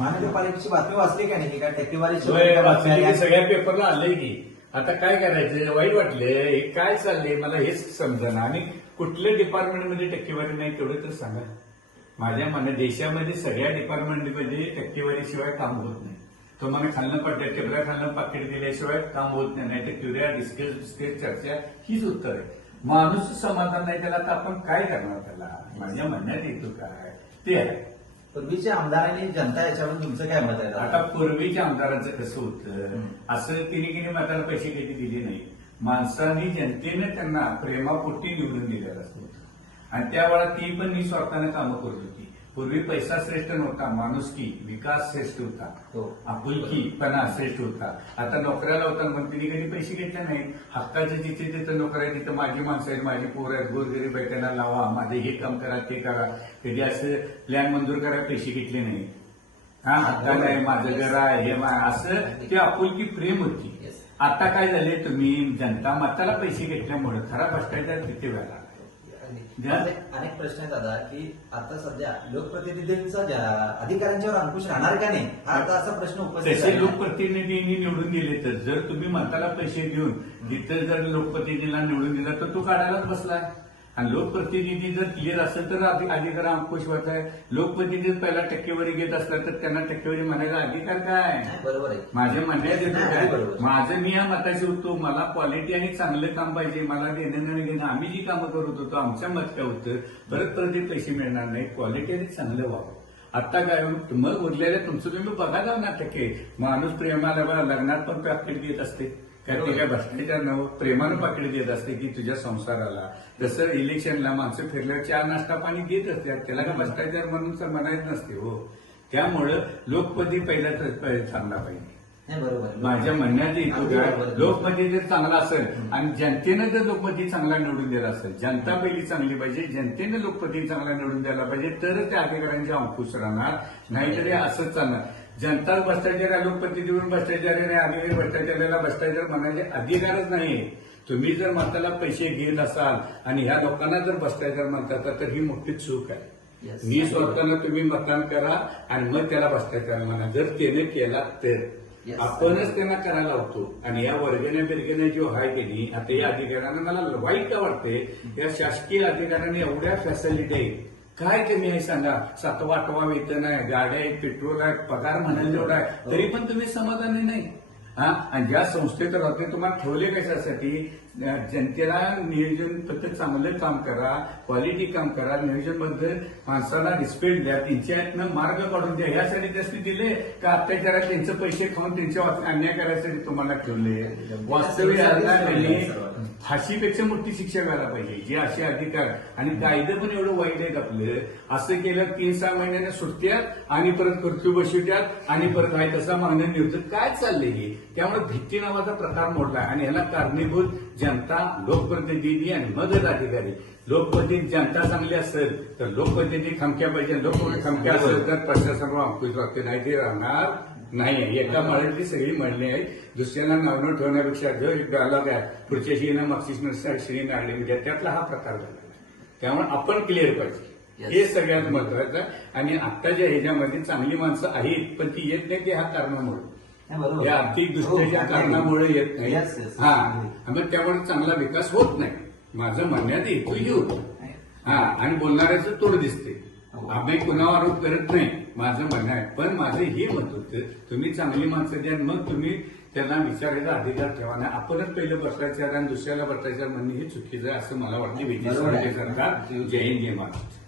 महानगरपालिकेची बातमी वाचली का नाही? काय टक्केवारी सगळ्या पेपरला आलंय की. आता काय करायचं वाईट वाटलं हे काय चाललंय? मला हेच समजना. आणि कुठल्या डिपार्टमेंटमध्ये टक्केवारी नाही तेवढं तर सांगा. माझ्या मना देशामध्ये सगळ्या डिपार्टमेंटमध्ये टक्केवारीशिवाय काम होत नाही. तो मला खाल्लं पडलं टेबला खाल्लं पाकिट दिल्याशिवाय काम होत नाही. नाही तर क्युरिया डिस्कस डिस्कस चर्चा हीच उत्तर आहे. माणूस समाधान नाही त्याला तर आपण काय करणार त्याला? माझ्या म्हणण्यात येतो काय? ते आहे. पूर्वीचे आमदार आणि जनता याच्यावर तुमचं काय मत आहे? आता पूर्वीच्या आमदारांचं कसं होतं असं तिने किने मताला पैसे कधी दिले नाही. माणसांनी जनतेने त्यांना प्रेमापोटी निवडून दिलेलं असं होतं आणि त्यावेळा ती पण निस्वार्थाने कामं करत होती. पूर्वी पैसा श्रेष्ठ नव्हता माणुसकी विकास श्रेष्ठ होता. हो. आपुलकीपणा श्रेष्ठ होता. आता नोकऱ्याला होता पण तिने कधी पैसे घेतले नाही. हक्काचे जिथे तिथं नोकऱ्या तिथं माझी माणसं आहेत माझी पोरं आहेत गोरगरीब आहे त्यांना लावा माझे हे काम करा ते करा. कधी असं प्लॅन मंजूर करायला पैसे घेतले नाही. हा हक्का नाही माझं घर आहे हे असं ते आपुलकी प्रेम होती. आता काय झाले तुम्ही जनता मताला पैसे घेतल्यामुळे खरा भ्रष्टाचार किती वेळा अनेक अनेक प्रश्न आहेत दादा की आता सध्या लोकप्रतिनिधींचा अधिकाऱ्यांच्यावर अंकुश राहणार का नाही? हा आता असा प्रश्न उपस्थित. लोकप्रतिनिधींनी निवडून गेले तर जर तुम्ही मताला पैसे देऊन तिथं जर लोकप्रतिनिधीला निवडून दिला तर तो काढायलाच बसलाय. आणि लोकप्रतिनिधी जर क्लिअर असेल तर अधि- अधिकार अंकुश होत आहे. लोकप्रतिनिधी पहिला टक्केवारी घेत असला तर त्यांना टक्केवारी म्हणायचा अधिकार काय? बरोबर आहे. माझ्या म्हणण्यात येतं काय. माझं मी या मताशी होतो. मला क्वालिटी आणि चांगलं काम पाहिजे. मला देणं घेणं. आम्ही जी कामं करत होतो आमच्या मत काय होतं? परत परत पैसे मिळणार नाही. क्वालिटी आणि चांगलं व्हावं. आता काय? मग उरलेलं तुमचं तुम्ही बघा ना टक्के माणूस प्रेमाला लग्नात पण पाकिट देत असते. काय ते काय भ्रष्टाचार प्रेमानं पाकिट देत असते की तुझ्या संसाराला? जसं इलेक्शनला माणसं फिरल्यावर चहा नाश्ता पाणी देत असतात. त्याला काय भ्रष्टाचार म्हणून तर म्हणायच नसते हो. त्यामुळं लोकपती पहिला चांगला पाहिजे. नाही बरोबर. माझ्या काय बरोबर. आहे. लोकपती जर चांगला असेल आणि जनतेनं जर लोकपती चांगला निवडून दिला असेल जनता पहिली चांगली पाहिजे जनतेनं लोकपती चांगला निवडून द्यायला पाहिजे तरच त्या अधिकाऱ्यांचे अंकुश राहणार नाहीतरी असंच चालणार. जनता भ्रष्टाचार आहे, लोकपती निवडून भ्रष्टाचार आहे, आणि अधिकारी भ्रष्टाचाराला भ्रष्टाचार म्हणायचे अधिकारच नाही तुम्ही जर मताला पैसे घेत असाल आणि ह्या लोकांना जर भ्रष्टाचार म्हणतात तर ही मोठी चूक आहे. मी स्वतःनं तुम्ही मतदान करा आणि मग त्याला भ्रष्टाचार म्हणा. जर त्याने केला तर. Yes. आपणच त्यांना करायला लावतो आणि या वर्गण्या बिरगेने जो हाय केली आता या अधिकाऱ्यांना मला वाईट का वाटते. या शासकीय अधिकाऱ्यांनी एवढ्या फॅसिलिटी आहेत काय कमी आहे सांगा? सातवा आठवा वेतन आहे गाड्या आहेत पेट्रोल आहे पगार म्हणाल जेवढा आहे. तरी पण तुम्ही समाधानी नाही. हा? आणि ज्या संस्थेत राहते तुम्हाला ठेवले कशासाठी? जनतेला नियोजन फक्त चांगलं काम करा क्वालिटी काम करा नियोजनबद्दल माणसाला रिस्पेक्ट द्या. त्यांच्यातनं मार्ग काढून द्या. यासाठी त्यासाठी दिले का अत्याचारात त्यांचे पैसे खाऊन त्यांच्या अन्याय करायसाठी तुम्हाला ठेवले? वास्तविक त्यांनी फाशीपेक्षा मोठी शिक्षा व्हायला पाहिजे. जे असे अधिकार आणि कायदे पण एवढं वाईट आहेत आपलं. असं केलं तीन सहा महिन्याने सुटत्यात आणि परत कर्फ्यू बसवत्यात आणि परत आहे तसा मागणं निवडतं काय चाललंय हे? त्यामुळे भीती नावाचा प्रकार मोडला आणि ह्याला कारणीभूत जनता लोकप्रतिनिधी आणि मदत अधिकारी. लोकप्रतिनिधी जनता चांगली असेल तर लोकप्रतिनिधी खमक्या पाहिजे. लोकप्रतिनिधी खमक्या असेल तर प्रशासनावर अंकुश लागते नाही ते राहणार नाही एका मळ्यातली सगळी म्हणली आहे दुसऱ्याला नावनं ठेवण्यापेक्षा जो एक डायलॉग आहे पुढच्या शिणं मागची श्री नाडली म्हणजे त्यातला हा प्रकार झाला त्यामुळे आपण क्लिअर पाहिजे. हे सगळ्यात महत्वाचं आणि आत्ताच्या ह्याच्यामध्ये चांगली माणसं आहेत पण ती येत नाही ते ह्या कारणामुळे. या. आर्थिक हो, दृष्ट्याच्या अगदी. कारणामुळे येत नाही. हा मग त्यामुळे चांगला विकास होत नाही माझं म्हणण्यात येतो येऊ हा आणि बोलणाऱ्याचं तोड दिसते हो. आम्ही कुणावर आरोप करत नाही माझं म्हणणं आहे पण माझं हे मत होतं तुम्ही चांगली माणसं द्या मग तुम्ही त्यांना विचारायचा अधिकार ठेवा नाही आपणच पहिलं भ्रष्टाचार आणि दुसऱ्याला भ्रष्टाचार म्हणणे हे चुकीचं आहे असं मला वाटतं विजय. सरकार जय हिंद जय महाराष्ट्र